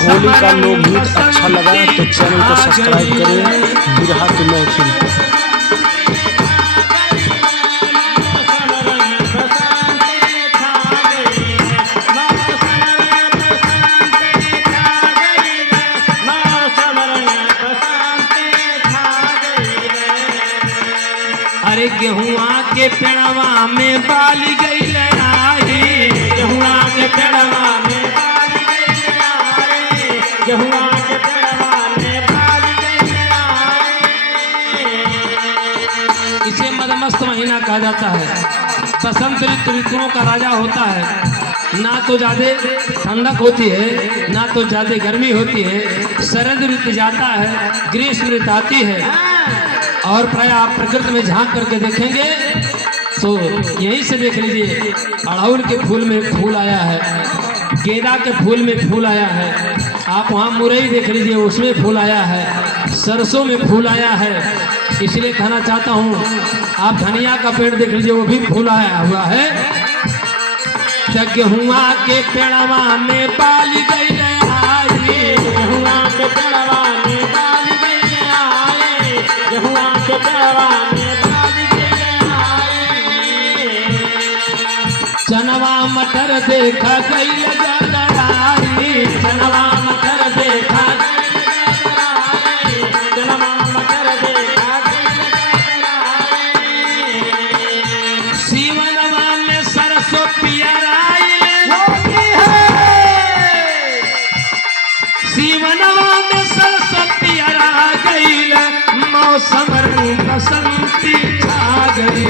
होली का लोकगीत अच्छा लगा तो चैनल को सब्सक्राइब करें बिरहा की महफिल। अरे गेहुआ के पेड़वा में बाली गई लड़ाई, गेहुआ के पेड़वा में बाली गई लड़ाई, गेहुआ के पेड़वा में बाली गई लड़ाई। इसे मदमस्त महीना कहा जाता है। बसंत ऋतु ऋतुओं का राजा होता है। ना तो ज्यादा ठंडक होती है ना तो ज्यादा गर्मी होती है। शरद ऋतु जाता है, ग्रीष्म ऋतु आती है। और प्राय आप प्रकृति में झांक करके देखेंगे तो यहीं से देख लीजिए, अड़हुल के फूल में फूल आया है, गेंदा के फूल में फूल आया है, आप वहाँ मुरई देख लीजिए उसमें फूल आया है, सरसों में फूल आया है। इसलिए कहना चाहता हूँ आप धनिया का पेड़ देख लीजिए वो भी फूल आया हुआ है। गेहुआ के पेड़वा में बाली गई आई, गेहुआ के पेड़वा में बाली गई आई, गेहुआ के पेड़वा में बाली गई आई। चनवा मटर देखा गई गड़ाई, चनवा मटर देखा गई, चनवा मटर देखा गई। सीवनवा में सरसों पियराई, सीवनवा में सरसों पियरा गई, मौसम रंग बसंती छा गई।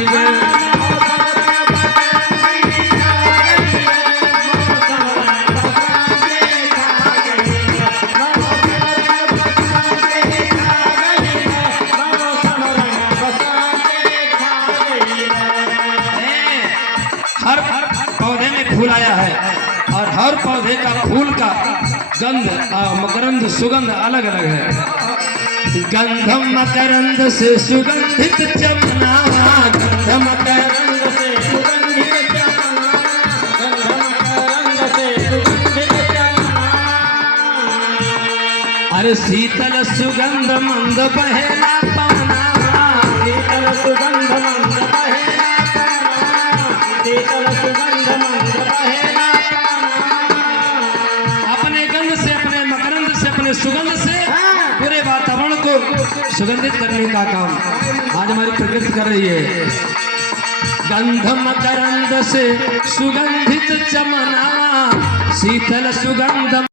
हर पौधे में फूल आया है और हर पौधे का फूल का गंध मकरंद सुगंध अलग अलग है। गंधम मकरंद से सुगंधित चमना, गंधम मकरंद से सुगंधित चमना, गंधम मकरंद से सुगंधित चमना। अरे शीतल सुगंध मंद बहेला पवना, शीतल सुगंध मंद बहेला पवना, शीतल सुगंध मंद बहेला पवना। अपने गंध से, अपने मकरंद से, अपने सुगंध से पूरे वातावरण को सुगंधित करने का काम आज हमारी प्रकृति कर रही है। गंध मकरंद से सुगंधित चमना, शीतल सुगंध